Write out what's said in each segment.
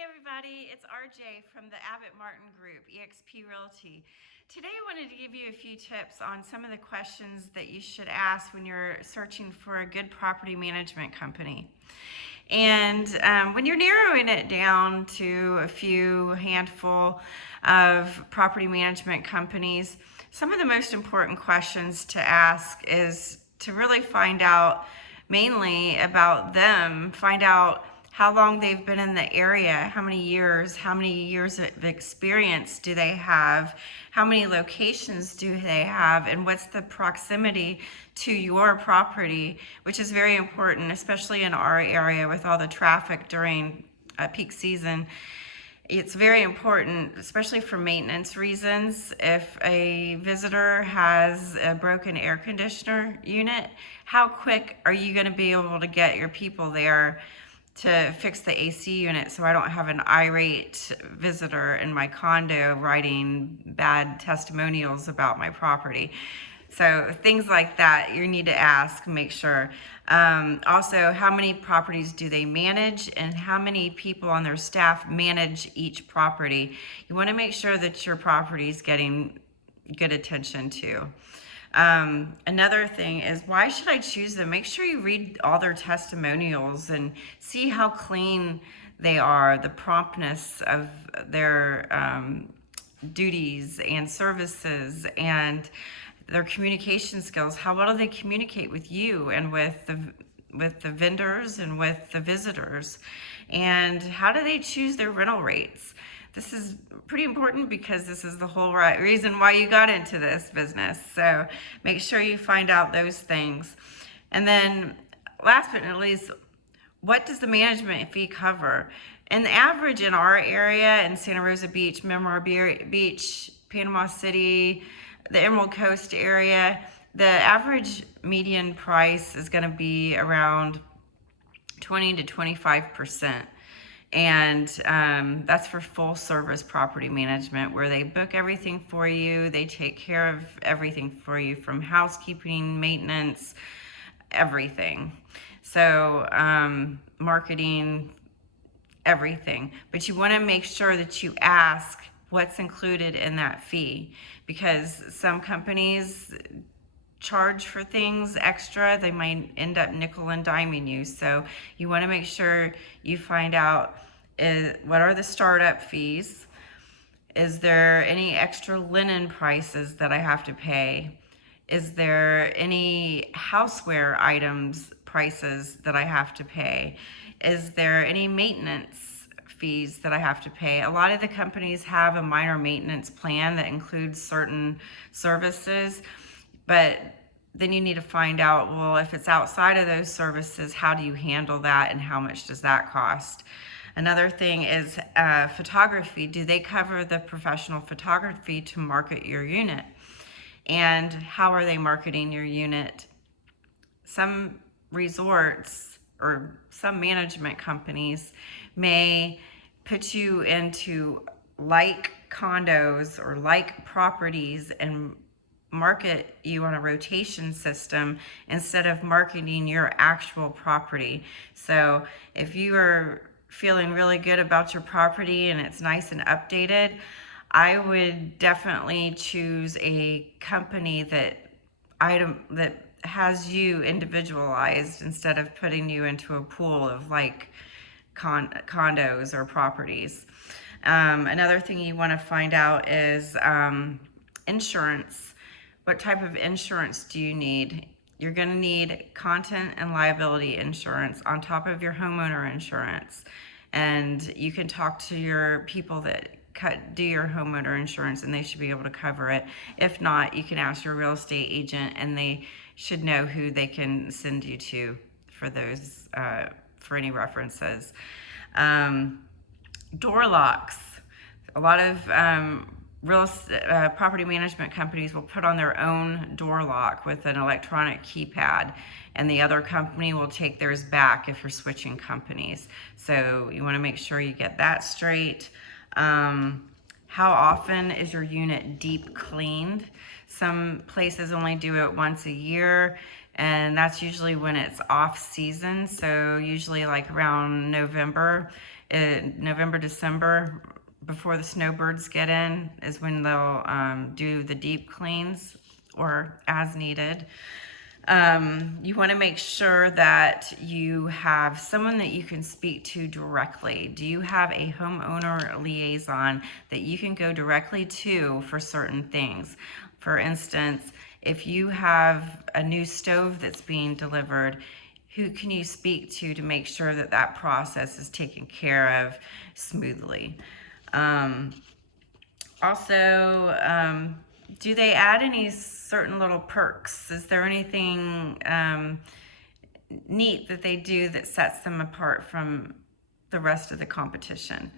Hey everybody, it's RJ from the Abbott Martin Group, eXp Realty. Today I wanted to give you a few tips on some of the questions that you should ask when you're searching for a good property management company. And when you're narrowing it down to a few handful of property management companies, some of the most important questions to ask is to really find out mainly about them, find out how long they've been in the area, how many years of experience do they have, how many locations do they have, and what's the proximity to your property, which is very important, especially in our area with all the traffic during peak season. It's very important, especially for maintenance reasons. If a visitor has a broken air conditioner unit, how quick are you going to be able to get your people there to fix the AC unit so I don't have an irate visitor in my condo writing bad testimonials about my property? So things like that you need to ask, make sure. Also, how many properties do they manage and how many people on their staff manage each property? You want to make sure that your property is getting good attention to. Another thing is, why should I choose them? Make sure you read all their testimonials and see how clean they are, the promptness of their duties and services, and their communication skills. How well do they communicate with you and with the vendors and with the visitors? And how do they choose their rental rates? This is pretty important because this is the whole reason why you got into this business. So make sure you find out those things. And then last but not least, what does the management fee cover? And the average in our area, in Santa Rosa Beach, Miramar Beach, Panama City, the Emerald Coast area, the average median price is going to be around 20 to 25%. And that's for full service property management, where they book everything for you. They take care of everything for you, from housekeeping, maintenance, everything. So marketing, everything. But you want to make sure that you ask what's included in that fee, because some companies charge for things extra. They might end up nickel and diming you. So you want to make sure you find out what are the startup fees. Is there any extra linen prices that I have to pay? Is there any houseware items prices that I have to pay? Is there any maintenance fees that I have to pay? A lot of the companies have a minor maintenance plan that includes certain services, but then you need to find out, well, if it's outside of those services, how do you handle that and how much does that cost? Another thing is photography. Do they cover the professional photography to market your unit? And how are they marketing your unit? Some resorts or some management companies may put you into like condos or like properties and market you on a rotation system instead of marketing your actual property. So if you are feeling really good about your property and it's nice and updated, I would definitely choose a company that has you individualized instead of putting you into a pool of like condos or properties. Another thing you want to find out is insurance. What type of insurance do you need? You're going to need content and liability insurance on top of your homeowner insurance. And you can talk to your people that do your homeowner insurance and they should be able to cover it. If not, you can ask your real estate agent and they should know who they can send you to for those, for any references. Door locks. A lot of property management companies will put on their own door lock with an electronic keypad, and the other company will take theirs back if you're switching companies. So you want to make sure you get that straight. How often is your unit deep cleaned? Some places only do it once a year, and that's usually when it's off season. So usually like around November, November, December, before the snowbirds get in, is when they'll do the deep cleans or as needed. You want to make sure that you have someone that you can speak to directly. Do you have a homeowner liaison that you can go directly to for certain things? For instance, if you have a new stove that's being delivered, who can you speak to make sure that that process is taken care of smoothly? Also, do they add any certain little perks? Is there anything neat that they do that sets them apart from the rest of the competition?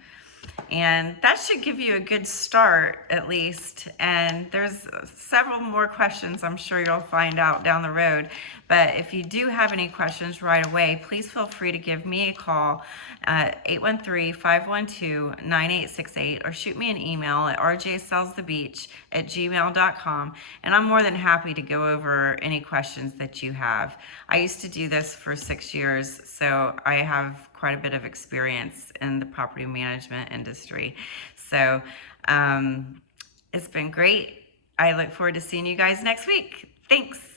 And that should give you a good start, at least. And there's several more questions I'm sure you'll find out down the road. But if you do have any questions right away, please feel free to give me a call at 813-512-9868 or shoot me an email at rjsellsthebeach@gmail.com. And I'm more than happy to go over any questions that you have. I used to do this for 6 years, so I have quite a bit of experience in the property management industry. So it's been great. I look forward to seeing you guys next week. Thanks.